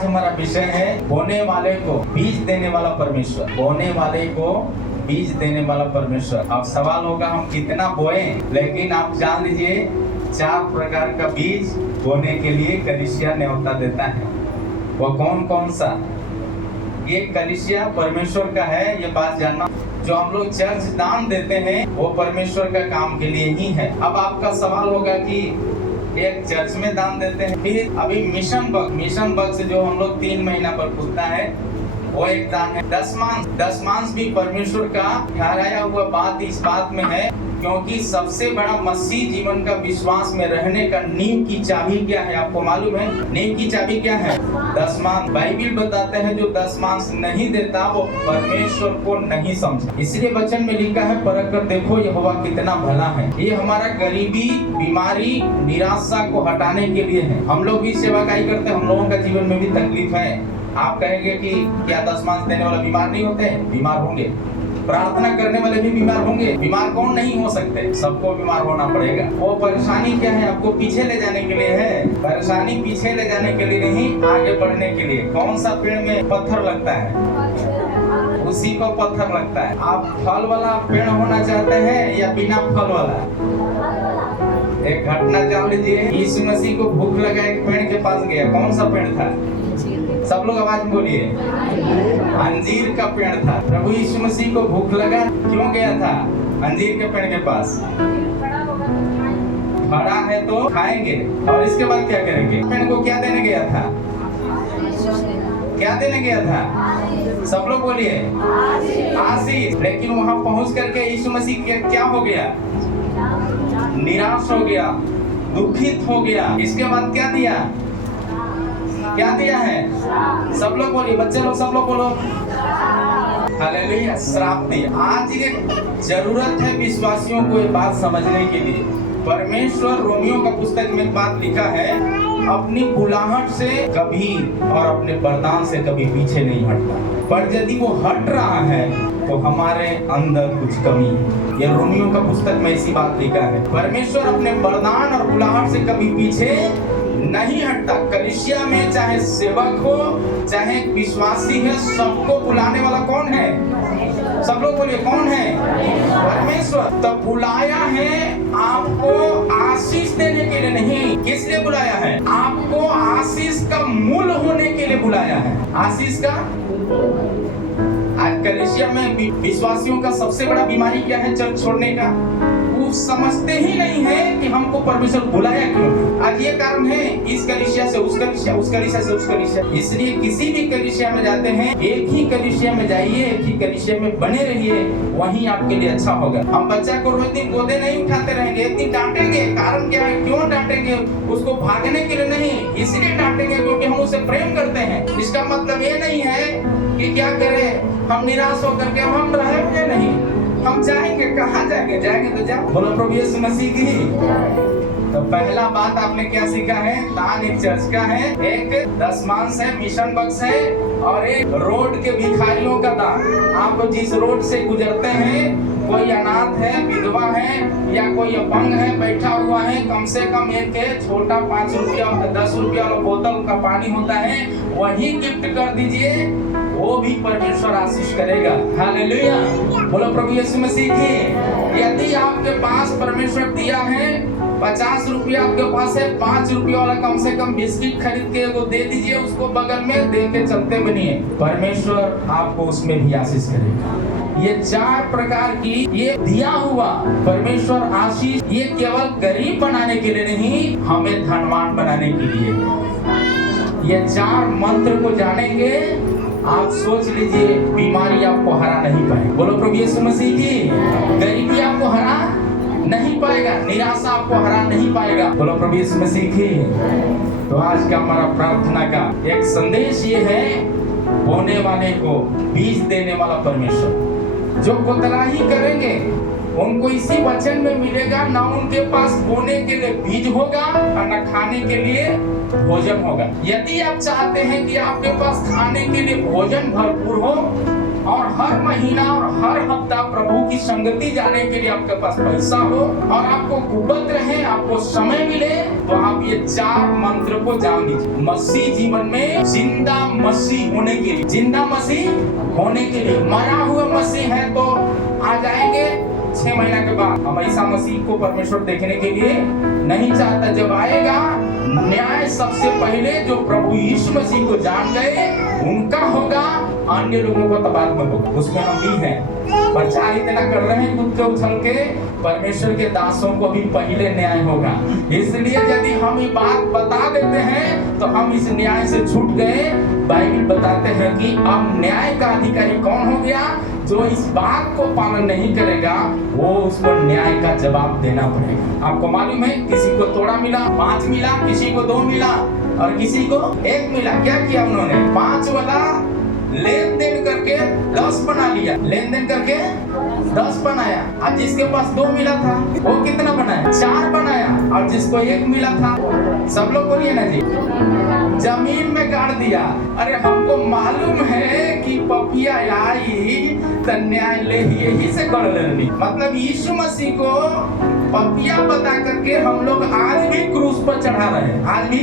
हमारा विषय है बोने वाले को बीज देने वाला परमेश्वर। बोने वाले को बीज देने वाला परमेश्वर। अब सवाल होगा हम कितना बोए, लेकिन आप जान लीजिए 4 प्रकार का बीज बोने के लिए कलीसिया न्योता देता है। वो कौन कौन सा? ये कलीसिया परमेश्वर का है, ये बात जानना। जो हम लोग चर्च दान देते हैं वो परमेश्वर का काम के लिए ही है। अब आपका सवाल होगा कि एक चर्च में दान देते हैं, फिर अभी मिशन बक्स जो हम लोग 3 महीना पर खुलता है वो एक दान है। दशमांश भी परमेश्वर का ठहराया हुआ बात इस बात में है, क्योंकि सबसे बड़ा मसीह जीवन का विश्वास में रहने का नींव की चाबी क्या है आपको मालूम है? नींव की चाबी क्या है? दशमांश। बाइबिल बताते हैं जो दशमांश नहीं देता वो परमेश्वर को नहीं समझा। इसलिए वचन में लिखा है परख कर देखो यहोवा कितना भला है। ये हमारा गरीबी, बीमारी, निराशा को हटाने के लिए है। हम लोग भी सेवाकाई करते हैं, हम लोगों का जीवन में भी तकलीफ है। आप कहेंगे कि क्या दशमांश देने वाला बीमार नहीं होते? बीमार होंगे। प्रार्थना करने वाले भी बीमार होंगे। बीमार कौन नहीं हो सकते? सबको बीमार होना पड़ेगा। वो परेशानी क्या है? आपको पीछे ले जाने के लिए है। परेशानी पीछे ले जाने के लिए नहीं, आगे बढ़ने के लिए। कौन सा पेड़ में पत्थर लगता है? उसी को पत्थर लगता है। आप फल वाला पेड़ होना चाहते हैं या बिना फल वाला? एक घटना जान लीजिए। यीशु मसीह को भूख लगा, एक पेड़ के पास गया। कौन सा पेड़ था? सब लोग आवाज में बोलिए। अंजीर का पेड़ था। प्रभु यीशु मसीह को भूख लगा, क्यों गया था अंजीर के पेड़ के पास? बड़ा है तो खाएंगे, और इसके बाद क्या करेंगे? पेड़ को क्या देने गया था? क्या देने गया था? सब लोग बोलिए आशीष। लेकिन वहां पहुंच करके यीशु मसीह क्या हो गया? निराश हो गया, दुखित हो गया। इसके बाद क्या दिया? क्या दिया है? सब लोग बोलिए, बच्चे लोग सब लोग बोलो हालेलुया। श्राप दिया। आज ये जरूरत है विश्वासियों को ये बात समझने के लिए। परमेश्वर रोमियो का पुस्तक में एक बात लिखा है, अपनी बुलाहट से कभी और अपने वरदान से कभी पीछे नहीं हटता। पर यदि वो हट रहा है तो हमारे अंदर कुछ कमी है। ये रोमियो का पुस्तक में ऐसी बात लिखा है। परमेश्वर अपने वरदान और बुलाहट से कभी पीछे नहीं हटता। कलीसिया में चाहे सेवक हो चाहे विश्वासी है, सबको बुलाने वाला कौन है? सब लोग बोलिए कौन है? परमेश्वर। तो बुलाया है आपको आशीष देने के लिए नहीं। किस लिए बुलाया है? आपको आशीष का मूल होने के लिए बुलाया है। आशीष का। आज कलीसिया में विश्वासियों का सबसे बड़ा बीमारी क्या है? चर्च छोड़ने का। वो समझते ही नहीं है कि हमको परमेश्वर बुलाया क्यों। आज ये कारण है, इस कलीसिया से उस कलीसिया, उस कलीसिया से उस कलीसिया। इसलिए किसी भी कलीसिया में जाते हैं, एक ही कलीसिया में जाइए, एक ही कलीसिया में बने रहिए, वहीं आपके लिए अच्छा होगा। हम बच्चा को रोज दिन गोदे नहीं उठाते रहेंगे, एक दिन डांटेंगे। कारण क्या है? क्यों डांटेंगे? उसको भागने के लिए नहीं, इसलिए डांटेंगे क्योंकि हम उसे प्रेम करते हैं। इसका मतलब ये नहीं है कि क्या करें, हम निराश होकर के हम रहेंगे नहीं। हम जाएंगे, कहाँ जाएंगे? जाएंगे तो जाओ। बोलो प्रभु यीशु मसीह की। तो पहला बात आपने क्या सीखा है? दान एक चर्च का है, एक दशमांश है, मिशन बक्स है, और एक रोड के भिखारियों का दान। आप जिस रोड से गुजरते हैं, कोई अनाथ है, विधवा है, या कोई अपंग है, बैठा हुआ है, कम से कम एक छोटा 5 रुपया 10 रुपया वाला बोतल का पानी होता है, वही गिफ्ट कर दीजिए, वो भी परमेश्वर आशीष करेगा। हालेलुया। बोलो प्रभु यीशु मसीह की। यदि आपके पास परमेश्वर दिया है 50 रुपया, आपके पास है 5 रुपया वाला, कम से कम बिस्किट खरीद के वो दे दीजिए, उसको बगल में दे के चलते बनिए, परमेश्वर आपको उसमें भी आशीष करेगा। ये 4 प्रकार की ये दिया हुआ परमेश्वर आशीष, ये केवल गरीब बनाने के लिए नहीं, हमें धनवान बनाने के लिए। ये 4 मंत्र को जानेंगे, आप सोच लीजिए बीमारी आपको हरा नहीं पाए। बोलो प्रभु यीशु मसीह की। गरीबी आपको हरा नहीं पाएगा, निराशा आपको हरा नहीं पाएगा। बोलो प्रभु यीशु मसीह की। तो आज का हमारा प्रार्थना का एक संदेश ये है, बोने वाले को बीज देने वाला परमेश्वर। जो कोतराही करेंगे उनको इसी वचन में मिलेगा, ना उनके पास बोने के लिए बीज होगा और न खाने के लिए भोजन होगा। यदि आप चाहते हैं कि आपके पास खाने के लिए भोजन भरपूर हो और हर महीना और हर हफ्ता प्रभु की संगति जाने के लिए आपके पास पैसा हो और आपको कुबत रहे, आपको समय मिले, तो आप ये 4 मंत्र को जान लीजिए। मसीह जीवन में जिंदा मसीह होने के लिए, जिंदा मसीह होने के लिए, मरा हुआ मसीह है तो आ जाएंगे 6 महीना के बाद। हम ऐसा मसीह को परमेश्वर देखने के लिए नहीं चाहता। जब आएगा न्याय सबसे पहले जो प्रभु यीशु मसीह को जान गए उनका होगा, अन्य लोगों को तो बाद में होगा। उसमें हम भी हैं, प्रचार इतना कर रहे हैं कूद के उछल के, परमेश्वर के दासों को भी पहले न्याय होगा। इसलिए यदि हम ये बात बता देते हैं तो हम इस न्याय से छूट गए। बाइबल बताते हैं कि अब न्याय का अधिकारी कौन हो गया? जो इस बात को पालन नहीं करेगा वो उसको न्याय का जवाब देना पड़ेगा। आपको मालूम है, किसी को थोड़ा मिला, 5 मिला, किसी को 2 मिला और किसी को 1 मिला। क्या किया उन्होंने? 5 वाला लेन देन करके 10 बना लिया, लेन देन करके 10 बनाया। और जिसके पास 2 मिला था वो कितना बनाया? 4 बनाया। और जिसको 1 मिला था, सब लोग बोलिए ना जी, जमीन में गाड़ दिया। अरे हमको मालूम है कि पपिया आई तो न्यायालय यही से कर लेनी। मतलब यीशु मसीह को पपिया बता करके हम लोग आज भी क्रूस पर चढ़ा रहे हैं, आज भी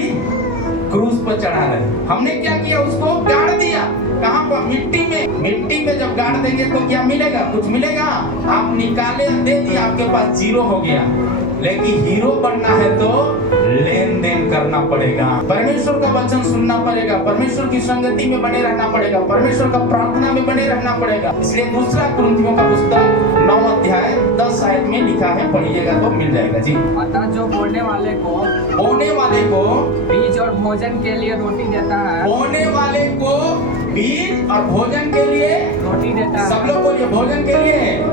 क्रूस पर चढ़ा रहे हैं। हमने क्या किया? उसको गाड़ दिया। कहाँ पर? मिट्टी में। मिट्टी में जब गाड़ देंगे तो क्या मिलेगा? कुछ मिलेगा? आप निकाले, दे दिया, आपके पास 0 हो गया। लेकिन हीरो बनना है तो लेन देन करना पड़ेगा, परमेश्वर का वचन सुनना पड़ेगा, परमेश्वर की संगति में बने रहना पड़ेगा, परमेश्वर का प्रार्थना में बने रहना पड़ेगा। इसलिए 2 कुरिन्थियों का पुस्तक 9 अध्याय 10 आयत में लिखा है, पढ़िएगा तो मिल जाएगा जी। अतः जो बोने वाले को बीज और भोजन के लिए रोटी देता है, बोने वाले को बीज और भोजन के लिए रोटी देता है। सब लोग बोलिए, भोजन के लिए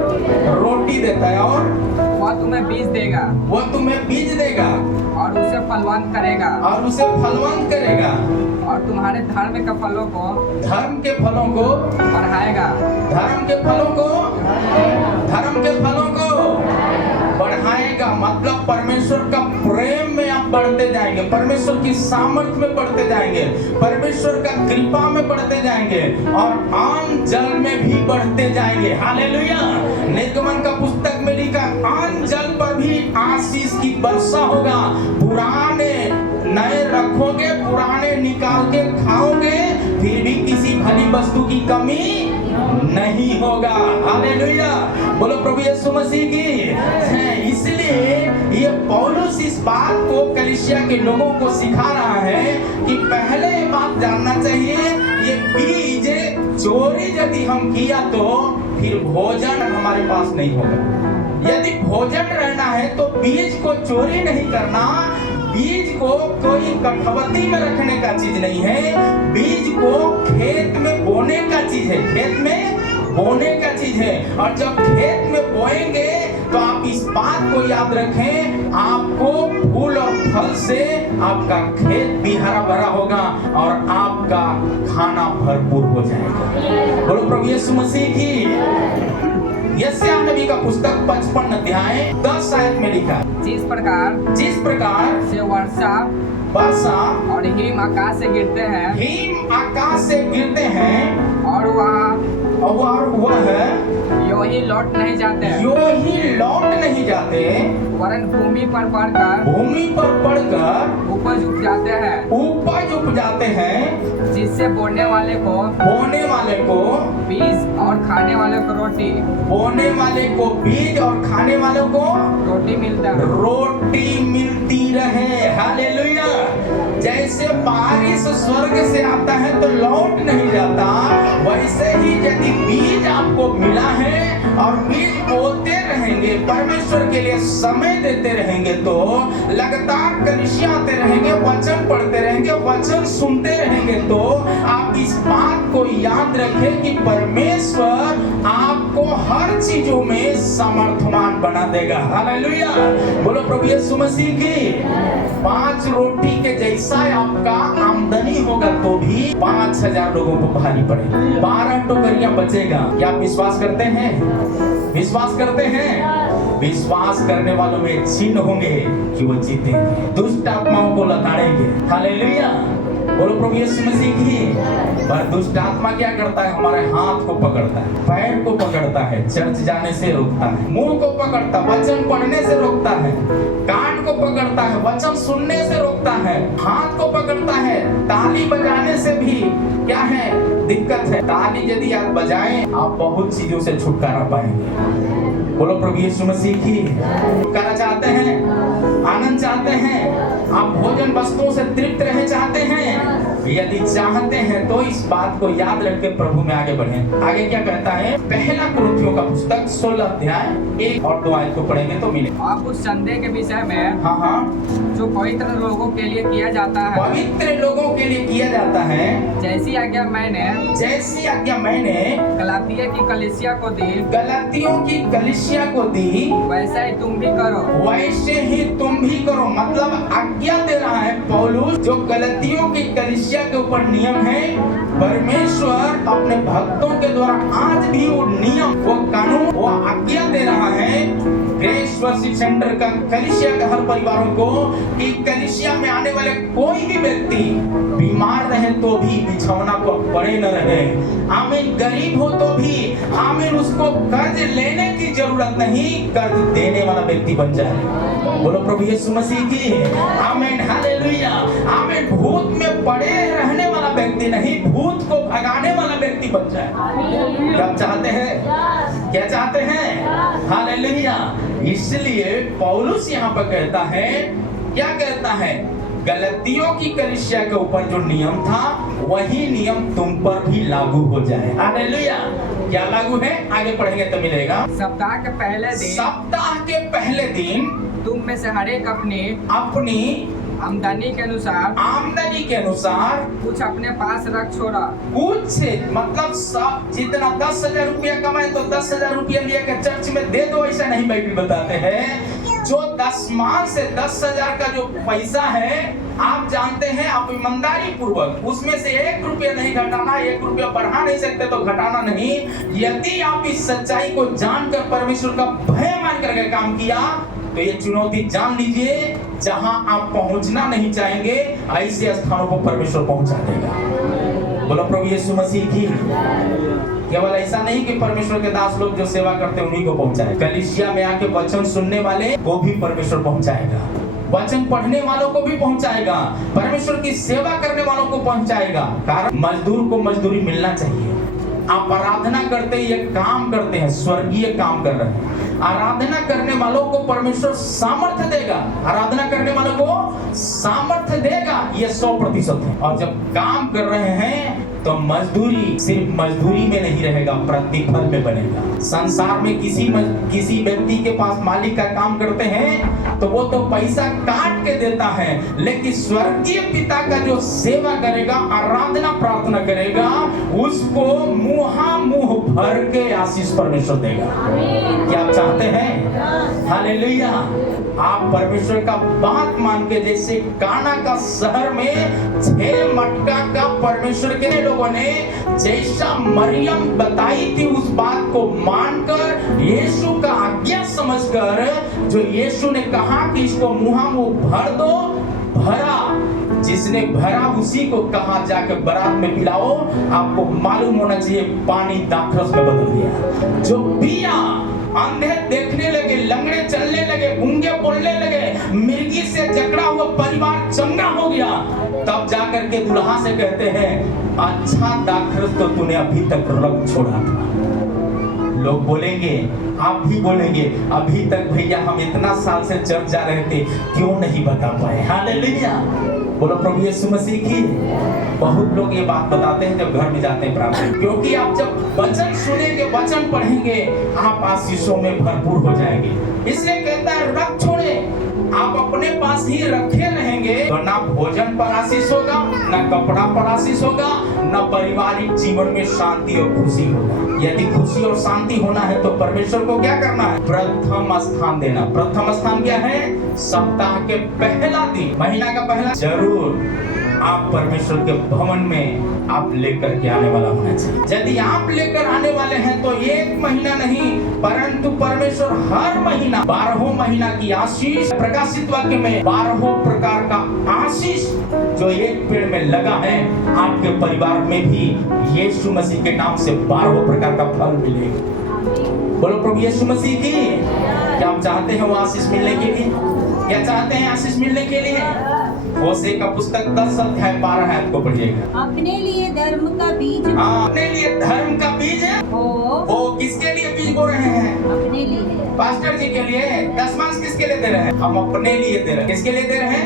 रोटी देता है और वह तुम्हें बीज देगा, वो तुम्हें बीज देगा और उसे फलवंत करेगा, और उसे फलवंत करेगा, और तुम्हारे धर्म के फलों को धर्म के फलों को बढ़ाएगा, धर्म के फलों को धर्म के फलों को बढ़ाएगा। मतलब परमेश्वर का प्रेम में आप बढ़ते जाएंगे, परमेश्वर की सामर्थ्य में बढ़ते जाएंगे, परमेश्वर का कृपा में बढ़ते जाएंगे और अन्न जल में भी बढ़ते जाएंगे। हालेलुया। निर्गमन का पुस्तक में लिखा, अन्न जल पर भी आशीष की वर्षा होगा। पुराने नए रखोगे, पुराने निकाल के खाओगे, फिर भी किसी भली वस्तु की कमी नहीं होगा। हालेलुया। बोलो प्रभु यीशु मसीह की। इसलिए ये पौलुस इस बात को कलीसिया के लोगों को सिखा रहा है कि पहले ये बात जानना चाहिए, ये बीज चोरी यदि हम किया तो फिर भोजन हमारे पास नहीं होगा। यदि भोजन रहना है तो बीज को चोरी नहीं करना। बीज को कोई कठवती में रखने का चीज नहीं है, बीज को खेत में बोने का चीज है, खेत में बोने का चीज है। और जब खेत में बोएंगे तो आप इस बात को याद रखें, आपको फूल और फल से आपका खेत भी हरा भरा होगा और आपका खाना भरपूर हो जाएगा। बोलो प्रभु यीशु मसीह की। यशायाह नबी का पुस्तक 55 अध्याय 10 आयत में लिखा, जिस प्रकार से वर्षा और हिम आकाश से गिरते हैं, हिम आकाश से गिरते हैं और वह है यो ही लौट नहीं जाते, वरन भूमि पर पड़कर उपज उपजाते हैं, जिससे बोने वाले को बीज और खाने वाले को रोटी, बोने वाले को बीज और खाने वालों को रोटी मिलती रहे। हालेलुया। जैसे बारिश स्वर्ग से आता है तो लौट नहीं जाता, वैसे ही यदि बीज आपको मिला है और बीज बोते रहेंगे, परमेश्वर के लिए समय देते रहेंगे, तो लगातार कलीसिया आते रहेंगे, वचन पढ़ते रहेंगे, वचन सुनते रहेंगे, तो आप इस बात को याद रखें कि परमेश्वर आपको हर चीजों में समर्थवान बना देगा। हालेलुया, बोलो प्रभु यीशु मसीह की। 5 रोटी के जैसा आपका आमदनी होगा तो भी 5000 लोगों को भारी पड़े, 12 टोकरियां बचेगा। क्या आप विश्वास करते हैं? विश्वास करते हैं? विश्वास करने वालों में चिन्ह होंगे कि वो जीतेंगे, दुष्ट आत्माओं को लताड़ेंगे। हालेलुया, बोलो प्रभु यीशु मसीह की। पर दुष्ट आत्मा क्या करता है? हमारे हाथ को पकड़ता है, पैर को पकड़ता है, चर्च जाने से रोकता है, मुंह को पकड़ता है, वचन पढ़ने से रोकता है, कान को पकड़ता है, वचन सुनने से रोकता है, हाथ को पकड़ता है, ताली बजाने से भी क्या है? दिक्कत है। ताली यदि आप बजाएं, आप बहुत चीजों से छुटकारा पाएंगे। बोलो प्रभु यीशु मसीह की। छुटकारा चाहते हैं? आनंद चाहते हैं? आप भोजन वस्तुओं से तृप्त रहना चाहते हैं? यदि चाहते हैं तो इस बात को याद रख के प्रभु में आगे बढ़ें। आगे क्या कहता है? पहला कुरिन्थियों का पुस्तक 16 अध्याय 1 और 2 आयत को पढ़ेंगे तो मिले। आप उस संदेह के विषय में, हाँ, जो पवित्र लोगों के लिए किया जाता है, पवित्र लोगों के लिए किया जाता है, जैसी आज्ञा मैंने गलातिया की कलीसिया को दी, गलातियों की कलीसिया को दी, वैसा ही तुम भी करो। वैसे ही तुम भी करो। मतलब आज्ञा दे रहा है पौलुस, जो गलातियों की कलीसिया के ऊपर नियम है, परमेश्वर अपने भक्तों के द्वारा आज भी वो नियम, वो कानून, वो आज्ञा दे रहा है ग्रेस वर्शिप सेंटर का कलीसिया के हर परिवारों को कि कलीसिया में आने वाले कोई भी व्यक्ति बीमार रहे तो भी बिछौना पर पड़े न रहे। आमीन। गरीब हो तो भी आमीन, उसको कर्ज लेने की जरूरत नहीं, कर्ज देने वाला व्यक्ति बन जाए। बोलो प्रभु यीशु मसीह की। आमीन, हालेलुया, आमीन। भूत में पड़े रहने वाला व्यक्ति नहीं, भूत को भगाने वाला व्यक्ति बन जाए। क्या चाहते हैं? क्या चाहते हैं? हालेलुया। इसलिए पौलुस यहाँ पर कहता है, क्या कहता है? गलातियों की कलीसिया के ऊपर जो नियम था वही नियम तुम पर भी लागू हो जाए। हालेलुया। क्या लागू है? आगे पढ़ेंगे तो मिलेगा। सप्ताह के पहले दिन तुम में से हर एक अपनी आमदनी के अनुसार कुछ अपने पास रख छोड़ा। कुछ मतलब सब, जितना 10,000 रुपया कमाए तो 10,000 रुपया लिया के चर्च में दे दो, ऐसा नहीं बाइबल बताते हैं। जो 10 से 10,000 का जो पैसा है, आप जानते हैं, आप ईमानदारी पूर्वक उसमें से 1 रुपया नहीं घटाना, 1 रुपया बढ़ा नहीं सकते तो घटाना नहीं। यदि आप इस सच्चाई को जानकर परमेश्वर का भय मान करके काम किया तो ये चुनौती जान लीजिए, जहां आप पहुंचना नहीं चाहेंगे ऐसे स्थानों को परमेश्वर पहुंचा देगा। बोलो प्रभु यीशु मसीह की। केवल ऐसा नहीं कि परमेश्वर के दास लोग जो सेवा करते हैं उन्हीं को पहुंचाए, कलीसिया में आके वचन सुनने वाले को भी परमेश्वर पहुंचाएगा, वचन पढ़ने वालों को भी पहुंचाएगा, परमेश्वर की सेवा करने वालों को पहुंचाएगा। कारण मजदूर को मजदूरी मिलना चाहिए। आप आराधना करते ये काम करते हैं, स्वर्गीय काम कर रहे हैं। आराधना करने वालों को परमेश्वर सामर्थ्य देगा, आराधना करने वालों को सामर्थ्य देगा, ये 100% है। और जब काम कर रहे हैं तो मजदूरी सिर्फ मजदूरी में नहीं रहेगा, प्रतिफल में बनेगा। संसार में किसी व्यक्ति के पास मालिक का काम करते हैं तो वो तो पैसा काट के देता है, लेकिन स्वर्गीय पिता का जो सेवा करेगा, आराधना प्रार्थना करेगा, उसको मुंह भर के आशीष परमेश्वर देगा। क्या आप चाहते हैं? हालेलुया। आप परमेश्वर का बात मान के, जैसे काना का शहर में 6 मटका का परमेश्वर के लोगों ने जैसा मरियम बताई थी उस बात को मानकर, यीशु का आज्ञा समझकर, जो यीशु ने कहा कि इसको मुंह भर दो, भरा। जिसने भरा उसी को कहा जाकर बारात में पिलाओ। आपको मालूम होना चाहिए पानी दाखरस में बदल दिया। जो पिया, अंधे देखने लगे, लंगड़े चलने लगे, गूंगे बोलने लगे, मिर्गी से जकड़ा हुआ परिवार चंगा हो गया। तब जाकर के दुल्हा से कहते हैं, अच्छा दाखरस तो तूने अभी तक रख छोड़ा था। लोग बोलेंगे, आप भी बोलेंगे, अभी तक भैया हम इतना साल से चर्च जा रहे थे, क्यों नहीं बता पाए? हालेलुया। बोलो प्रभु यीशु मसीह की। बहुत लोग ये बात बताते हैं जब घर में जाते हैं प्रार्थना, क्योंकि आप जब वचन सुनेंगे, वचन पढ़ेंगे, आप आशीषों में भरपूर हो जाएंगे। इसलिए कहता है रख छोड़े। आप अपने पास ही रखे रहेंगे तो ना भोजन पर आशीष होगा, ना कपड़ा पर आशीष होगा, अपना पारिवारिक जीवन में शांति और खुशी होगा। यदि खुशी और शांति होना है तो परमेश्वर को क्या करना है? प्रथम स्थान देना। प्रथम स्थान क्या है? सप्ताह के पहला दिन, महीना का पहला, जरूर आप परमेश्वर के भवन में आप लेकर के आने वाला होना चाहिए। यदि आप लेकर आने वाले हैं तो एक महीना नहीं, परंतु परमेश्वर हर महीना 12 महीना की आशीष, प्रकाशित वाक्य में 12 प्रकार का आशीष जो एक पेड़ में लगा है, आपके परिवार में भी यीशु मसीह के नाम से 12 प्रकार का फल मिलेगा। बोलो प्रभु यीशु मसीह की। क्या आप चाहते हैं वो आशीष मिलने के लिए? क्या चाहते हैं आशीष मिलने के लिए? होशे का पुस्तक 10 अध्याय 12 आयत को पढ़िएगा। अपने लिए धर्म का बीज, अपने लिए धर्म का बीज वो किसके लिए बीज बो रहे हैं? अपने लिए। पास्टर जी के लिए। दशमांश किसके लिए दे रहे हैं? हम अपने लिए दे रहे हैं। किसके लिए दे रहे हैं?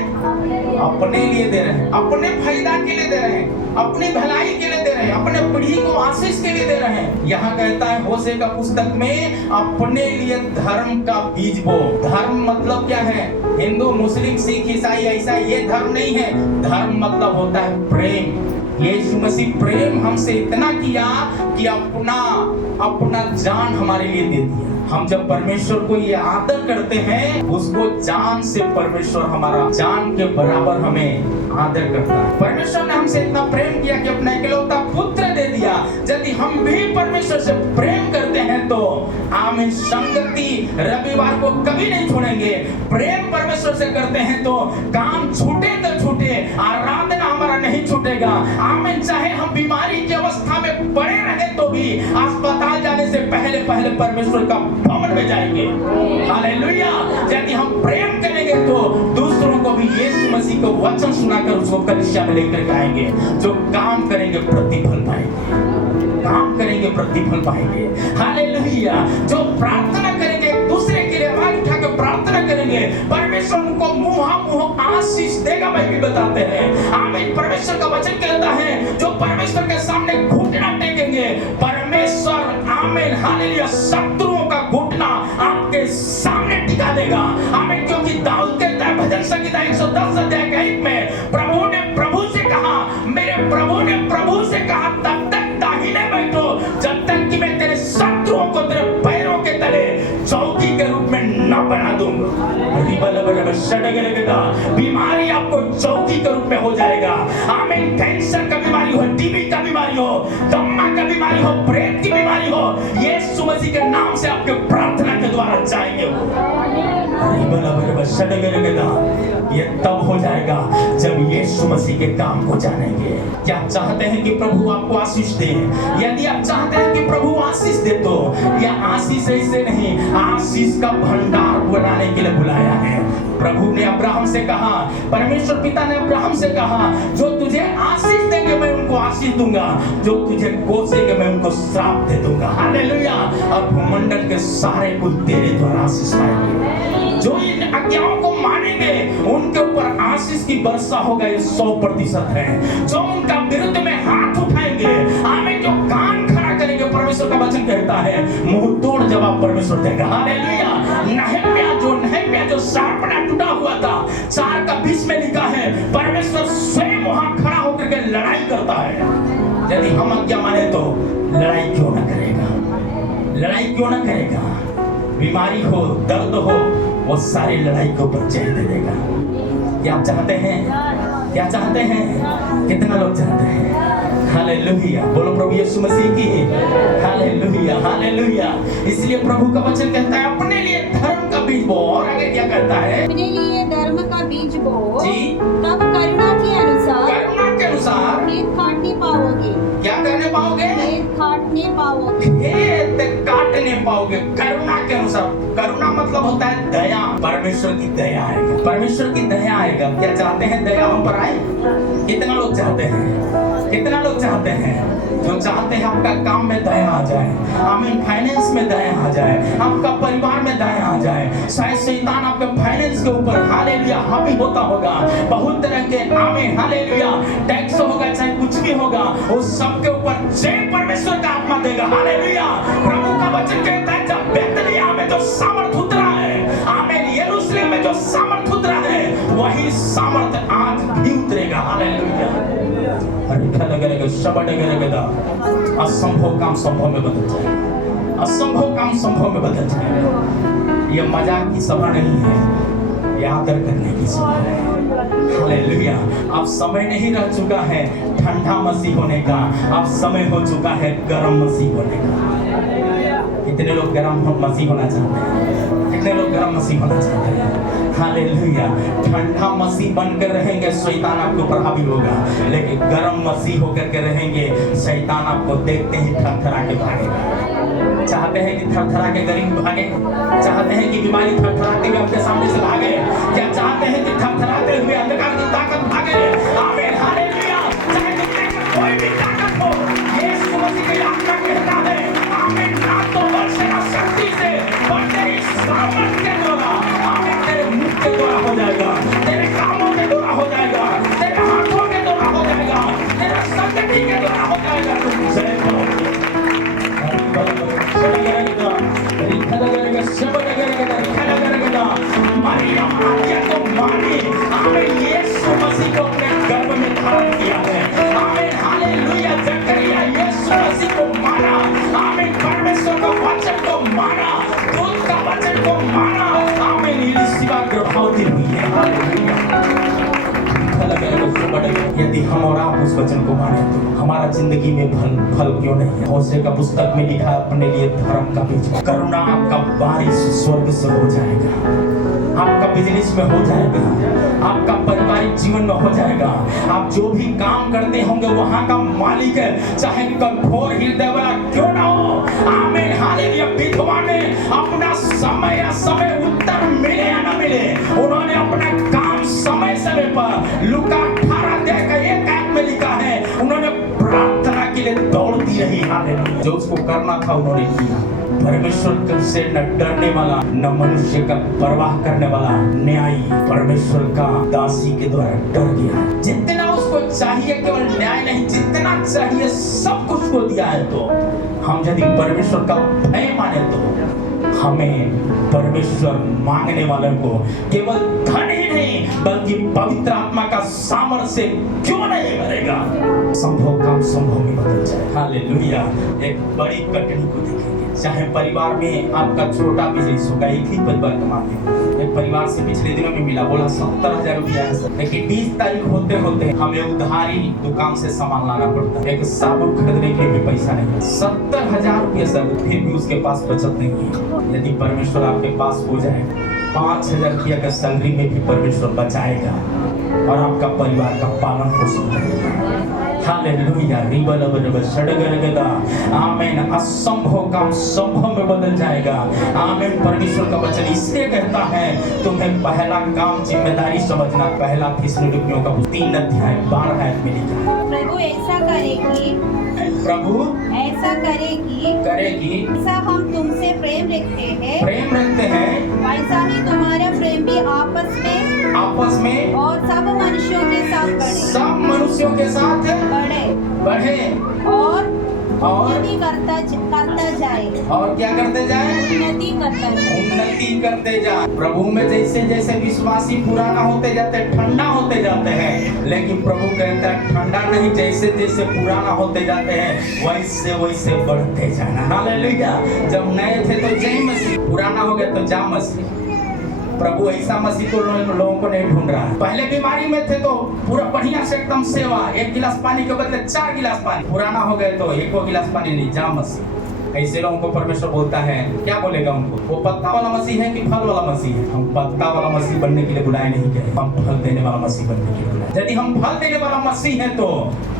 अपने लिए दे रहे हैं। अपने फायदा के लिए दे रहे हैं, अपनी भलाई के लिए दे रहे हैं, अपने पीढ़ी को आशीष के लिए दे रहे हैं। यहाँ कहता है होशे का पुस्तक में, अपने लिए धर्म का बीज बो। धर्म मतलब क्या है? हिंदू, मुस्लिम, सिख, ईसाई, ऐसा ये धर्म नहीं है। धर्म मतलब होता है प्रेम। यीशु मसीह प्रेम हमसे इतना किया कि अपना जान हमारे लिए दे दिया। हम जब परमेश्वर को ये आदर करते हैं, उसको जान से परमेश्वर हमारा जान के बराबर हमें आदर करता है। परमेश्वर ने हमसे इतना प्रेम किया कि अपना इकलौता पुत्र दे दिया। यदि हम भी परमेश्वर से प्रेम करते हैं तो आमीन, संगति रविवार को कभी नहीं छोड़ेंगे। प्रेम परमेश्वर से करते हैं तो काम छूटे तो छूटे, आराधना हमारा नहीं छूटेगा। आमीन, चाहे हम बीमारी की अवस्था में पड़े रहे तो भी अस्पताल जाने से पहले परमेश्वर का भवन में जाएंगे। हालेलुया। यदि हम प्रेम करेंगे तो दूसरों को भी यीशु मसीह को वचन सुनाकर उसको कलीसिया में लेकर आएंगे। जो काम करेंगे प्रतिफल पाएंगे, काम करेंगे प्रतिफल पाएंगे। हालेलुया। जो प्रार्थना करेंगे, दूसरे के लिए आवाज उठाकर प्रार्थना करेंगे, परमेश्वर उनको मुंह आशीष देगा। भाई भी बताते हैं आमीन। परमेश्वर का वचन कहता है जो परमेश्वर के सामने घुटना टेकेंगे, परमेश्वर आमीन हालेलुया शत्रुओं का घुटना आपके सामने टिका देगा। आमीन। क्योंकि दाऊद कहता है भजन संहिता 110 अध्याय के 1 में, प्रभु ने प्रभु से कहा, मेरे प्रभु ने प्रभु से कहा, तब तक दाहिने बैठो जब तक कि मैं तेरे शत्रुओं को तेरे पैरों के तले चौकी के रूप में न बना दूंगा। बीमारी आपको चौकी के रूप में हो जाएगा। आमीन। कैंसर का बीमारी हो, टीबी का बीमारी हो, दमा का बीमारी हो, ब्रेन की बीमारी हो, यीशु मसीह के नाम से आपके प्रार्थना के द्वारा जाएंगे। ये तब हो जाएगा जब यीशु मसीह के काम को जानेंगे। क्या आप चाहते हैं कि प्रभु आपको आशीष दे? यदि आप चाहते हैं कि प्रभु आशीष दे तो यह आशीष ऐसे नहीं, आशीष का भंडार बनाने के लिए बुलाया है। प्रभु ने अब्राहम से कहा, परमेश्वर पिता ने अब्राहम से कहा, जो तुझे आशीष देंगे मैं उनको आशीष दूंगा, जो तुझे कोसेंगे मैं उनको श्राप दे दूंगा। हालेलुया। और भूमंडल के सारे कुल तेरे द्वारा आशीष पाएंगे। जो इन आज्ञाओं को मानेंगे उनके ऊपर आशीष की वर्षा होगा। ये 100% है। जो उनका विरुद्ध में हाथ उठाएंगे, आमीन, जो कान खड़ा करेंगे, परमेश्वर का वचन कहता है मुंह तोड़ जवाब परमेश्वर देगा। हालेलुया। नहम्या जो शार्पना टूटा हुआ था, 4 का 20 में लिखा है, परमेश्वर स्वयं वहां खड़ा होकर के लड़ाई करता है। यदि हम आज्ञा माने तो लड़ाई क्यों ना करेगा? लड़ाई क्यों ना करेगा? बीमारी हो, दर्द हो, वो सारी लड़ाई को ऊपर जय दे देगा। क्या आप चाहते हैं? क्या चाहते हैं? कितना लोग चाहते हैं? हालेलुया। बोलो प्रभु यीशु मसीह की। Hallelujah, hallelujah. इसलिए प्रभु का वचन कहता है अपने लिए धर्म का बीज बो। और आगे क्या कहता है? अपने लिए धर्म का बीज बो जी। तब करुणा के अनुसार खेत काटने पाओगे। क्या करने पाओगे? खेत काटने पाओगे। खेत काटने पाओगे करुणा के अनुसार। करुणा मतलब होता है दया। परमेश्वर की दया आएगा, परमेश्वर की दया आएगा। क्या चाहते हैं दया हम पर आए? कितना लोग चाहते हैं? कितना लोग चाहते हैं? जो चाहते हैं आपका काम में दया आ जाए, आमीन, फाइनेंस में दया आ जाए, आपका परिवार में दया आ जाए। शायद शैतान आपके फाइनेंस के ऊपर हालेलुया हावी होता होगा, बहुत तरह के आमीन हालेलुया टैक्स होगा, चाहे कुछ भी होगा, उस सब के ऊपर जय परमेश्वर का आत्मा देगा। हालेलुया। प्रभु का वचन कहता है जब बेतनिया में जो सामर्थ उतरा है, आमीन, यरूशलेम में जो सामर्थ उतरा है, वही सामर्थ आज भी उतरेगा। हालेलुया। असंभव काम संभव में बदल जाएगा, असंभव काम संभव में बदल जाएगा। यह मजाक की सभा नहीं है, यह आदर करने की सभा है। हालेलुया। अब समय नहीं रह चुका है ठंडा मसीह होने का, अब समय हो चुका है गर्म मसीह होने का। कितने लोग गर्म मसीह होना चाहते हैं? कितने लोग गर्म मसीह होना चाहते हैं? हालेलुया। ठंडा मसीह बनकर रहेंगे, शैतान आपको प्रभावी होगा, लेकिन गर्म मसीह होकर के रहेंगे, शैतान आपको देखते ही थरथरा के भागेगा। चाहते हैं कि थरथरा के गरीब भागे? चाहते हैं कि बीमारी थरथराते हुए आपके सामने से भागे? क्या चाहते हैं कि थरथराते हुए अंधकार की ताकत भागे? आमीन, हालेलुया। चाहे दुनिया की कोई भी ताकत हो, यीशु मसीह की आत्मा कहता है, आमीन, ना तो बल से ना शक्ति से, पर तेरी सामर्थ के द्वारा। आमीन, तेरे मुख के द्वारा हो जाएगा, तेरे कामों के द्वारा हो जाएगा, तेरे हाथों के द्वारा हो जाएगा, तेरे संगति के द्वारा हो जाएगा। तुम जय करो। मरियम आज्ञा को मानी, आमीन, यीशु मसीह को अपने गर्भ में धारण किया है। आमीन, हालेलुया। जकरिया यीशु मसीह को माना, आमीन, परमेश्वर का वचन को माना, दूत का वचन को माना, आमीन, इलिशिबा गर्भवती हुई है। हालेलुया। यदि हम और आप उस वचन को माने तो हमारा जिंदगी में फल क्यों नहीं है? होशे का पुस्तक में लिखा है, अपने लिए धर्म का बीज, करुणा आपका बारिश स्वर्ग से हो जाएगा, आपका बिजनेस में हो जाएगा, आपका पारिवारिक जीवन में हो जाएगा। आप जो भी काम करते होंगे वहां का मालिक है, चाहे कठोर हृदय वाला क्यों ना हो। आमीन, हालेलुया। विधवा ने अपना समय उत्तर मिले या ना मिले, उन्होंने अपना काम समय पर लूका 18:1 में लिखा है, उन्होंने प्रार्थना के लिए दौड़ती रही। हालेलुया। जो उसको करना था उन्होंने किया। परमेश्वर से न डरने वाला, न मनुष्य का परवाह करने वाला न्यायी परमेश्वर का दासी के द्वारा डर गया। जितना उसको चाहिए, केवल न्याय नहीं, जितना चाहिए सब कुछ को दिया है। तो हम यदि परमेश्वर का भय माने तो हमें परमेश्वर मांगने वालों को केवल धन ही नहीं बल्कि पवित्र आत्मा का सामर्थ्य क्यों नहीं करेगा? संभव काम संभव में बदल जाए। हालेलुया। एक बड़ी कठिनाई को देखेंगे, चाहे परिवार में आपका छोटा बिजनेस होगा, एक ही परिवार कमाते। एक परिवार से पिछले दिनों में मिला, बोला 70,000 रुपया है सर, लेकिन 20 तारीख होते होते हमें उधारी दुकान से सामान लाना पड़ता है, एक साबुन खरीदने के लिए भी पैसा नहीं है। 70,000 रुपया सर, फिर भी उसके पास बचत नहीं है। यदि परमेश्वर आपके पास हो जाए, 5,000 रुपया का सैलरी में भी परमेश्वर बचाएगा और आपका परिवार का पालन पोषण करेगा। हालेलुया। आमीन। असंभव काम संभव में बदल जाएगा। आमीन। परमेश्वर का वचन इसलिए कहता है, तुम्हें पहला काम जिम्मेदारी समझना। पहला थिस्सलुनीकियों का 3:12 में लिखा है, प्रभु ऐसा करेगी, प्रभु ऐसा करेगी, ऐसा हम तुमसे प्रेम रखते हैं, वैसा ही तुम्हारा प्रेम भी आपस में और सब मनुष्यों के साथ बढ़े और उन्नति करता जाए। और क्या करते जाए? उन्नति करते जाए। प्रभु में जैसे जैसे विश्वासी पुराना होते जाते, ठंडा होते जाते हैं, लेकिन प्रभु कहता है ठंडा नहीं, जैसे जैसे पुराना होते जाते हैं वैसे वैसे बढ़ते जाना। हालेलुया। जब नए थे तो जय मसीह, पुराना हो गया तो जा मसीह। प्रभु ऐसा मसीह को लोगों को नहीं ढूंढ रहा है। पहले बीमारी में थे तो पूरा बढ़िया से एकदम सेवा, 1 गिलास पानी के बदले 4 गिलास पानी। पुराना हो गए तो 1 गिलास पानी नहीं, जा मसीह। ऐसे लोगों को परमेश्वर बोलता है, क्या बोलेगा उनको? वो पत्ता वाला मसीह है कि फल वाला मसीह है? हम पत्ता वाला मसीह बनने के लिए बुलाए नहीं गए, हम फल देने वाला मसीह बनने के लिए बुलाए। यदि हम फल देने वाला मसीह है तो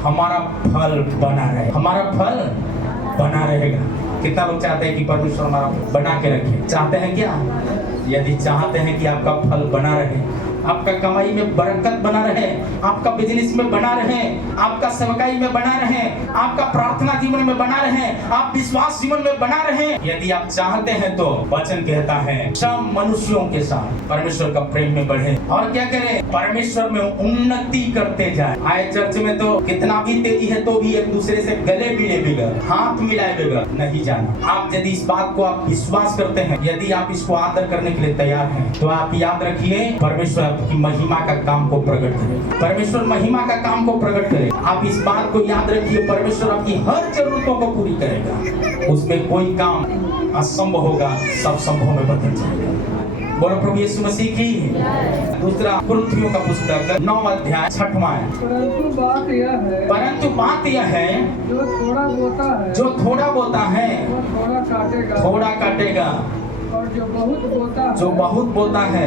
हमारा फल बना रहे, हमारा फल बना रहेगा। कितना लोग चाहते हैं कि परमेश्वर हमारा बना के रखे? चाहते हैं क्या? यदि चाहते हैं कि आपका फल बना रहे, आपका कमाई में बरकत बना रहे, आपका बिजनेस में बना रहे, आपका सेवकाई में बना रहे, आपका प्रार्थना जीवन में बना रहे, आप विश्वास जीवन में बना रहे, यदि आप चाहते हैं तो वचन कहता है सब मनुष्यों के साथ परमेश्वर का प्रेम में बढ़े और क्या करें? परमेश्वर में उन्नति करते जाए। आए चर्च में तो कितना भी तेजी है तो भी एक दूसरे से गले मिले बगैर, हाथ मिलाए बगैर नहीं जाना। आप यदि इस बात को आप विश्वास करते हैं, यदि आप इसको आदर करने के लिए तैयार हैं, तो आप याद रखिए परमेश्वर आपकी महिमा का काम को प्रकट करे। परमेश्वर महिमा का काम को प्रकट करे। आप इस बात को याद रखिए, परमेश्वर आपकी हर जरूरतों को पूरी करेगा। उसमें कोई काम असंभव होगा, सब संभव में बदल जाएगा। बोलो प्रभु यीशु मसीह की। दूसरा कुरिन्थियों का पुस्तक 9 अध्याय 6वां है। परंतु बात यह है जो थोड़ा बोता है थोड़ा काटेगा, और जो बहुत बोता है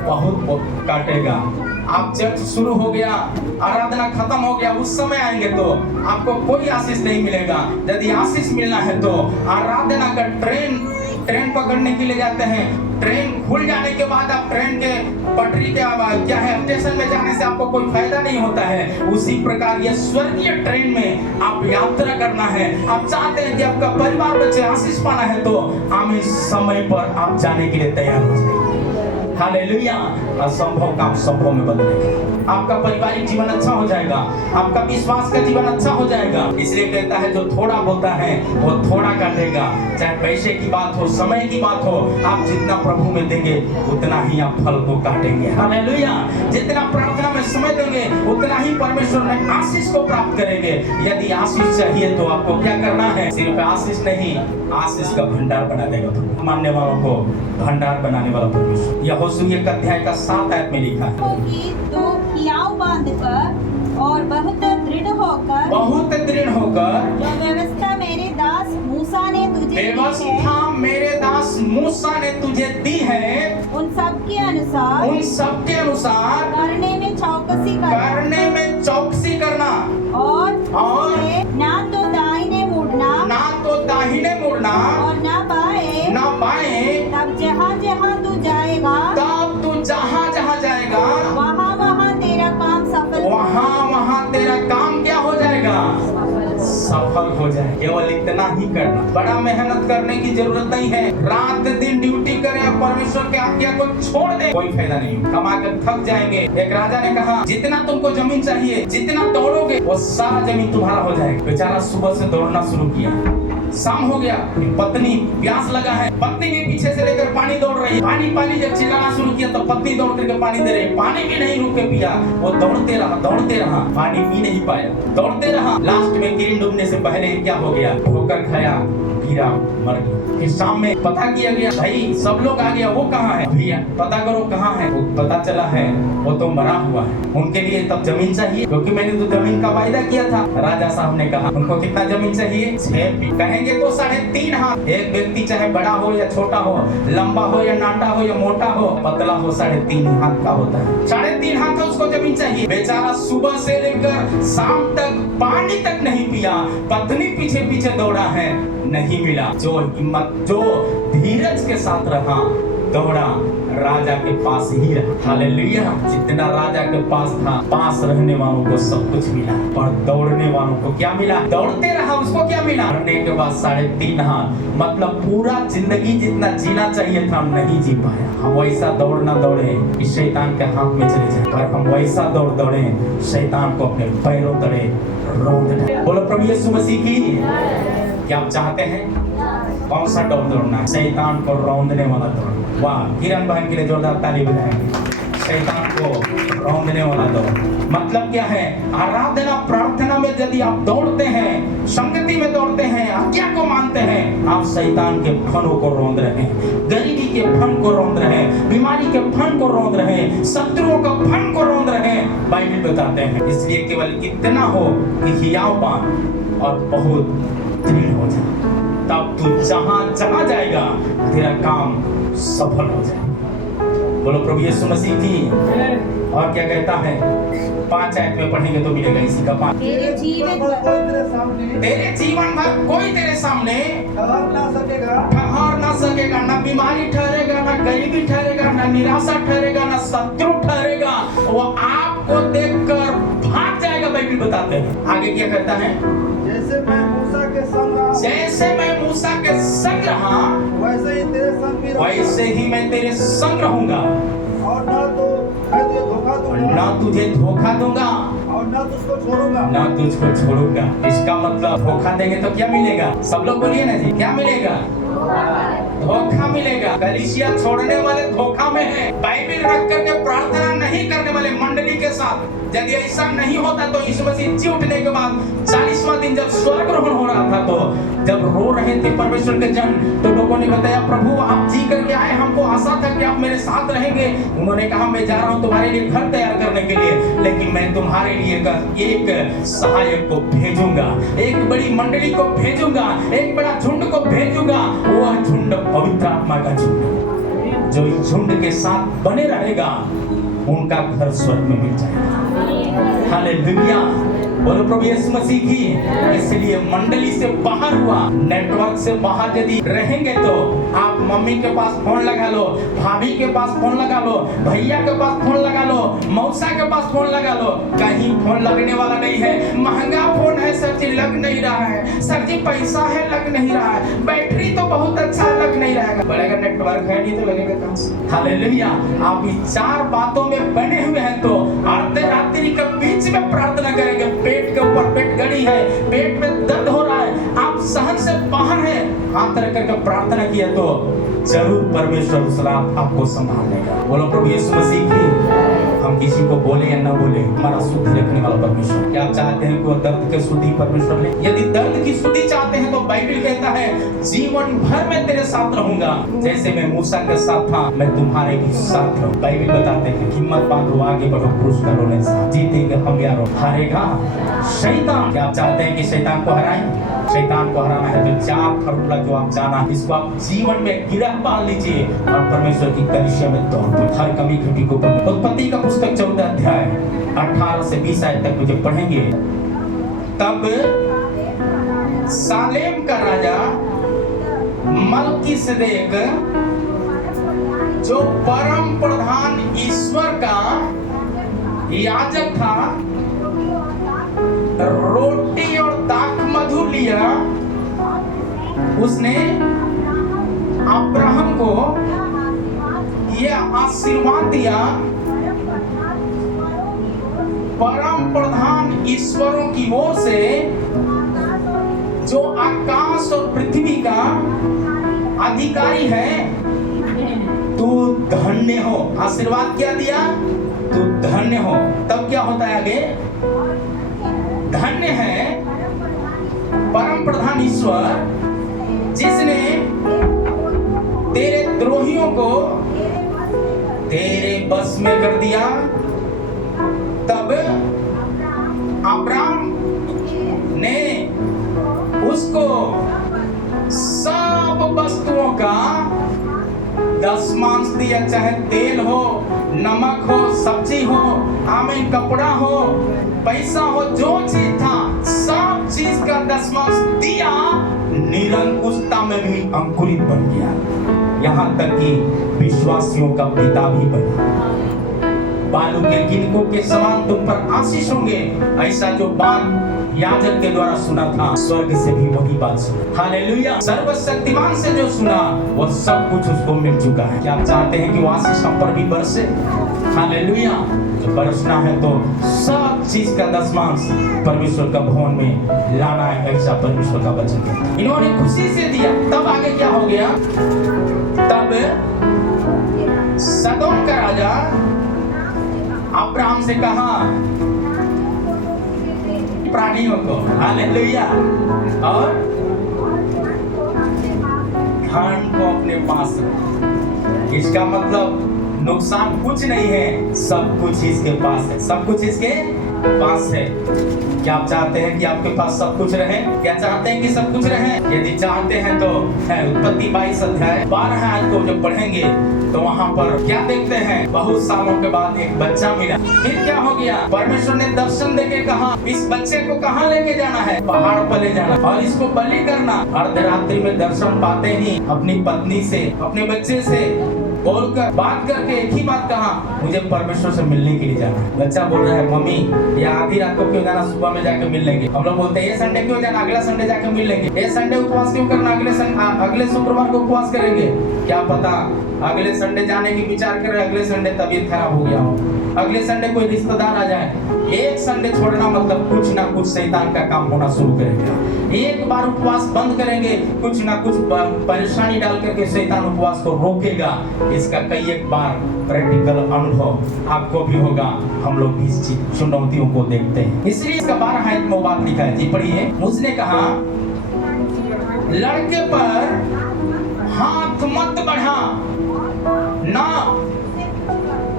बहुत काटेगा। आप चर्च शुरू हो गया, आराधना खत्म हो गया, उस समय आएंगे तो आपको कोई आशीष नहीं मिलेगा। यदि आशीष मिलना है तो आराधना का ट्रेन पकड़ने के लिए जाते हैं। ट्रेन खुल जाने के बाद आप ट्रेन के पटरी के क्या है स्टेशन में जाने से आपको कोई फायदा नहीं होता है। उसी प्रकार ये स्वर्गीय ट्रेन में आप यात्रा करना है। आप चाहते हैं कि आपका परिवार बच्चे आशीष पाना है तो आमिर समय पर आप जाने के लिए तैयार हो जाइए। हालेलुया। असंभव काम संभव में बदलेगा। आपका पारिवारिक जीवन अच्छा हो जाएगा, आपका विश्वास का जीवन अच्छा हो जाएगा। इसलिए कहता है जो थोड़ा बोता है वो थोड़ा काटेगा। चाहे पैसे की बात हो, समय की बात हो, आप जितना प्रभु में देंगे उतना ही आप फल को काटेंगे। हालेलुया। जितना प्रार्थना में समय देंगे उतना ही परमेश्वर में आशीष को प्राप्त करेंगे। यदि आशीष चाहिए तो आपको क्या करना है? सिर्फ आशीष नहीं, आशीष का भंडार बना देगा। मानने वालों को भंडार बनाने वाला परमेश्वर। यहोशू 1 अध्याय का 7 आयत में लिखा है, तो खियाव बांधकर और बहुत दृढ़ होकर जो व्यवस्था मेरे दास मूसा ने तुझे दी है उन सब के अनुसार करने में चौकसी करना और ना तो दाहिने मुड़ना और ना बाएं। तब जहाँ तू जहाँ जाएगा वहाँ तेरा काम क्या हो जाएगा? सफल हो जाए। केवल इतना ही करना, बड़ा मेहनत करने की जरूरत नहीं है। रात दिन ड्यूटी करें और परमेश्वर के आज्ञा को छोड़ दें, कोई फायदा नहीं। कमा कर थक जाएंगे। एक राजा ने कहा जितना तुमको जमीन चाहिए, जितना दौड़ोगे वो सारा जमीन तुम्हारा हो जाएगा। बेचारा सुबह से दौड़ना शुरू किया, शाम हो गया, पत्नी प्यास लगा है, पत्नी भी पीछे से लेकर पानी दौड़ रही है। पानी जब चिल्लाना शुरू किया तो पत्नी दौड़ करके पानी दे रही, पानी भी नहीं रुक के पिया। वो दौड़ते रहा, पानी पी नहीं पाया, दौड़ते रहा। लास्ट में किरण डूबने से पहले क्या हो गया? ठोकर खाया, गिरा, मर गया। फिर शाम में पता किया गया, भाई सब लोग आ गया, वो कहाँ है? भैया पता करो कहाँ है। वो पता चला है वो तो मरा हुआ है। उनके लिए तब जमीन चाहिए, क्योंकि मैंने तो जमीन का वायदा किया था। राजा साहब ने कहा उनको कितना जमीन चाहिए? 6 फीट। कहेंगे तो 3.5 हाथ। एक व्यक्ति चाहे बड़ा हो या छोटा हो, लंबा हो या नाटा हो या मोटा हो, पतला हो, 3.5 हाथ का होता है। 3.5 हाथ है उसको जमीन चाहिए। बेचारा सुबह से लेकर शाम तक पानी तक नहीं पिया, पत्नी पीछे दौड़ा है, नहीं मिला। जो हिम्मत, जो धीरज के साथ रहा, दौड़ा, राजा के पास ही रहा। हालेलुया। जितना राजा के पास था, पास रहने वालों को सब कुछ मिला, और दौड़ने वालों को क्या मिला? दौड़ते रहा, उसको क्या मिला? मरने के बाद 3.5 हाथ, मतलब पूरा जिंदगी जितना जीना चाहिए था नहीं जी पाया। हम वैसा दौड़ ना दौड़े कि शैतान के हाथ में चले जाए, पर हम वैसा दौड़े शैतान को अपने पैरों तले रौंद दे। बोलो प्रभु यीशु मसीह की। क्या आप चाहते हैं? कौन सा दौड़ना है? शैतान को रौंदने वाला दौड़। वाह, किरण बहन के लिए जोरदार ताली बजाएंगे। शैतान को रौंदने वाला दौड़ मतलब क्या है? आराधना प्रार्थना में यदि आप दौड़ते हैं, संगति में दौड़ते हैं, आज्ञा को मानते हैं, आप शैतान के फनों को रौंद रहे हैं, गरीबी के फन को रौंद रहे हैं, बीमारी के फन को रौंद रहे हैं, शत्रुओं का फन को रौंद रहे हैं। बाइबल बताते हैं। इसलिए केवल इतना हो कि हियावपन और बहुत दृढ़ हो जाए, तब तू जहाँ जाएगा तेरा काम सफल हो जाए। बोलो प्रभु यीशु मसीह की। और क्या कहता है? 5 आयत में पढ़ेंगे तो मिलेगा इसी का 5। तेरे जीवन भर कोई तेरे सामने ठहर ना सकेगा, ना बीमारी ठहरेगा, ना गरीबी ठहरेगा, ना निराशा ठहरेगा, ना शत्रु ठहरेगा। वो आपको देखकर भाग जाएगा। बाइबल बताते हैं। आगे क्या कहता है? जैसे मैं मूसा के संग रहा, वैसे ही मैं तेरे संग रहूंगा, और ना तुझे धोखा दूंगा, और ना तुझको छोड़ूंगा। इसका मतलब धोखा देंगे तो क्या मिलेगा? सब लोग बोलिए ना जी, क्या मिलेगा? धोखा मिलेगा। कलीसिया छोड़ने वाले धोखा में है। बाइबिल रख करके प्रार्थना नहीं करने वाले मंडली के साथ, यदि ऐसा नहीं होता तो यीशु मसीह जी उठने के बाद 40वां दिन जब स्वर्ग ग्रहण हो रहा था, तो जब रो रहे थे परमेश्वर के जन, तो लोगों ने बताया प्रभु आप जी करके आए, हमको आशा था कि आप मेरे साथ रहेंगे। उन्होंने कहा मैं जा रहा हूँ तुम्हारे लिए घर तैयार करने के लिए, लेकिन मैं तुम्हारे लिए एक सहायक को भेजूंगा, एक बड़ी मंडली को भेजूंगा, एक बड़ा झुंड को भेजूंगा। वह झुंड पवित्र आत्मा का झुंड, जो इस झुंड के साथ बने रहेगा उनका घर स्वर्ग में मिल जाएगा। हालेलुया, बोलो प्रभु यीशु मसीह की। इसलिए मंडली से बाहर हुआ, नेटवर्क से बाहर यदि रहेंगे तो आप मम्मी के पास फोन लगा लो, भाभी के पास फोन लगा लो, भैया के पास फोन लगा लो, मौसा के पास फोन लगा लो, कहीं फोन लगने वाला नहीं है। महंगा फोन है सर जी, लग नहीं रहा है, सर जी पैसा है लग नहीं रहा है, बैटरी तो बहुत अच्छा लग नहीं रहेगा। बढ़ेगा नेटवर्क है नहीं तो लगेगा कहां से। हालेलुया, आप इस 4 बातों में बने हुए हैं तो अर्ध रात्रि के बीच में प्रार्थना करेंगे। पेट के ऊपर पेट गड़ी है, पेट में दर्द हो रहा है, आप सहन से बाहर हैं, हाथ रख करके प्रार्थना किया तो जरूर परमेश्वर उस रात आपको संभाल लेगा। बोलो प्रभु यीशु मसीह की। हम किसी को बोले या ना बोले, हमारा शुद्धि रखने वाला परमेश्वर। क्या आप चाहते हैं कि वो दर्द की शुद्धि परमेश्वर ले? यदि दर्द की शुद्धि चाहते हैं तो बाइबिल कहता है जीवन भर में तेरे साथ रहूंगा, जैसे मैं मूसा के साथ था मैं तुम्हारे भी साथ रहूं। बाइबिल बताते हैं हिम्मत बांधो, आगे बढ़ो, पुरुष का रोने से जीतेंगे हम यारो। हारेगा शैतान। क्या आप चाहते हैं कि शैतान को हराएं? शैतान को हराना है तो 4 फॉर्मूला जो आप जाना, इसको आप जीवन में गिरह पाल लीजिए और परमेश्वर की कलीसिया में दौड़ दो। हर कमी घटी को उत्पत्ति का पुस्तक 14 अध्याय 18 से 20 आयत तक मुझे पढ़ेंगे। तब सालेम का राजा मल्कीसेदेक, जो परम प्रधान ईश्वर का याजक था, रोटी और दाख मधु लिया। उसने अब्राहम को यह आशीर्वाद दिया, परम प्रधान ईश्वरों की ओर से, जो आकाश और पृथ्वी का अधिकारी है, तू धन्य हो। आशीर्वाद क्या दिया? तू धन्य हो। तब क्या होता है आगे? धन्य है परम प्रधान ईश्वर जिसने तेरे द्रोहियों को तेरे बस में कर दिया। तब अब्राहम ने उसको सब वस्तुओं का दशमांश दिया, चाहे तेल हो, नमक हो, सब्जी हो, आमीन, कपड़ा हो, पैसा हो, जो चीज था सब चीज का दशमांश दिया। निरंकुशता में भी अंकुरित बन गया, यहाँ तक कि विश्वासियों का पिता भी बना। बालू के गिनकों के समान तुम पर आशीष होंगे, ऐसा जो बात याजक के द्वारा सुना था, स्वर्ग से भी वही बात सुना। हालेलुया, सर्वशक्तिमान से जो सुना वो सब कुछ उसको मिल चुका है। क्या आप चाहते हैं कि वो आशीष हम पर भी बरसे? हालेलुया, जो बरसना है तो सब चीज का दशमांश परमेश्वर का भवन में लाना है, ऐसा परमेश्वर का वचन है। इन्होंने खुशी से दिया। तब आगे क्या हो गया? तब सदोम का राजा अब्राहम से कहा प्राणियों को, हालेलुया, और धन को अपने पास रखो। इसका मतलब नुकसान कुछ नहीं है, सब कुछ इसके पास है, सब कुछ इसके पास है। क्या आप चाहते हैं कि आपके पास सब कुछ रहे? क्या चाहते हैं कि सब कुछ रहे? यदि चाहते हैं तो उत्पत्ति 22 अध्याय 12 आयत को जब पढ़ेंगे तो वहाँ पर क्या देखते हैं? बहुत सालों के बाद एक बच्चा मिला। फिर क्या हो गया? परमेश्वर ने दर्शन देके कहा इस बच्चे को कहाँ लेके जाना है? पहाड़ पर ले जाना और इसको बलि करना। अर्धरात्रि में दर्शन पाते ही अपनी पत्नी से, अपने बच्चे से बोलकर बात करके एक ही बात कहा, मुझे परमेश्वर से मिलने के लिए जाना है। बच्चा बोल रहा है मम्मी ये आधी रात को क्यों जाना, सुबह में जाके मिल लेंगे। हम लोग बोलते हैं ये संडे क्यों जाना, अगला संडे जाके मिल लेंगे। ये संडे उपवास क्यों करना, अगले शुक्रवार को उपवास करेंगे। क्या पता अगले संडे जाने की विचार करे, अगले संडे तबीयत खराब हो गया हो। अगले संडे कोई रिश्तेदार आ जाए, एक संडे छोड़ना मतलब कुछ ना कुछ शैतान का काम होना शुरू करेगा। एक बार उपवास बंद करेंगे, कुछ ना कुछ परेशानी डाल करके शैतान उपवास को रोकेगा। इसका कई एक बार प्रैक्टिकल अनुभव आपको भी होगा। हम लोग भी इस चुनौतियों को देखते हैं। इसलिए इसका 12 आयत में बात लिखा है जी, पढ़िए। उसने कहा लड़के पर हाथ मत बढ़ा,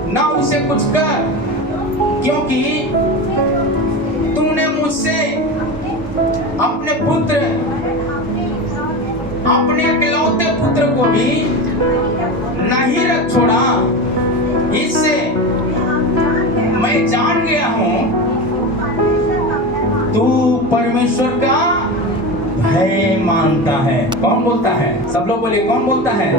ना उसे कुछ कर, क्योंकि तूने मुझसे अपने पुत्र, अपने इकलौते पुत्र को भी नहीं रख छोड़ा। इससे मैं जान गया हूं तू परमेश्वर का भय मानता है। कौन बोलता है? सब लोग बोले, कौन बोलता है?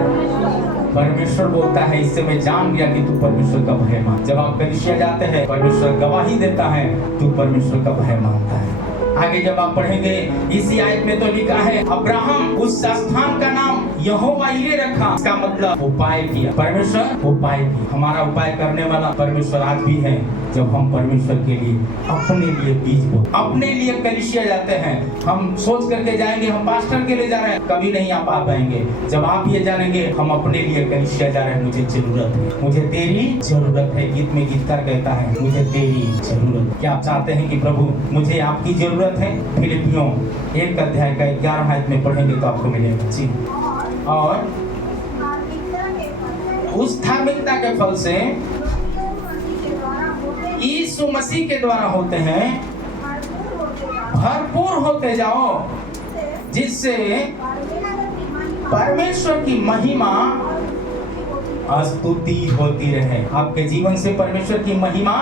परमेश्वर बोलता है। इससे मैं जान गया कि तू परमेश्वर का भय मान। जब आप कलीसिया जाते हैं, परमेश्वर गवाही देता है, तू परमेश्वर का भय मानता है। आगे जब आप पढ़ेंगे इसी आयत में तो लिखा है, अब्राहम उस स्थान का नाम यहोवा यीरे रखा। इसका मतलब उपाय किया। परमेश्वर उपाय किया। हमारा उपाय करने वाला परमेश्वर आज भी है। जब हम परमेश्वर के लिए अपने लिए बीज बो, अपने लिए कलीसिया जाते हैं, हम सोच करके जाएंगे हम पास्टर के लिए जा रहे हैं, कभी नहीं आप आ पाएंगे। जब आप ये जानेंगे हम अपने लिए कलीसिया जा रहे हैं, मुझे जरूरत है, मुझे तेरी जरूरत है। गीत में गीतकार कहता है, मुझे तेरी जरूरत। क्या आप चाहते हैं कि प्रभु मुझे आपकी जरूरत है? फिलिपियों 1 अध्याय का 11 आयत में पढ़ेंगे तो आपको मिलेगा जी। और उस धार्मिकता के फल से यीशु मसीह के द्वारा होते हैं, भरपूर होते जाओ, जिससे परमेश्वर की महिमा स्तुति होती रहे। आपके जीवन से परमेश्वर की महिमा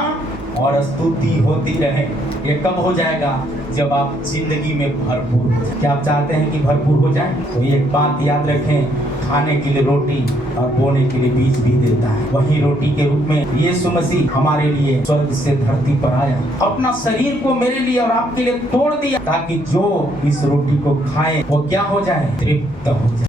और स्तुति होती रहे। ये कब हो जाएगा? जब आप जिंदगी में भरपूर हो जाए। क्या आप चाहते हैं कि भरपूर हो जाए? तो एक बात याद रखें, खाने के लिए रोटी और बोने के लिए बीज भी देता है। वही रोटी के रूप में यीशु मसीह हमारे लिए स्वर्ग से धरती पर आया, अपना शरीर को मेरे लिए और आपके लिए तोड़ दिया, ताकि जो इस रोटी को खाए वो क्या हो जाए? तृप्त हो जाए।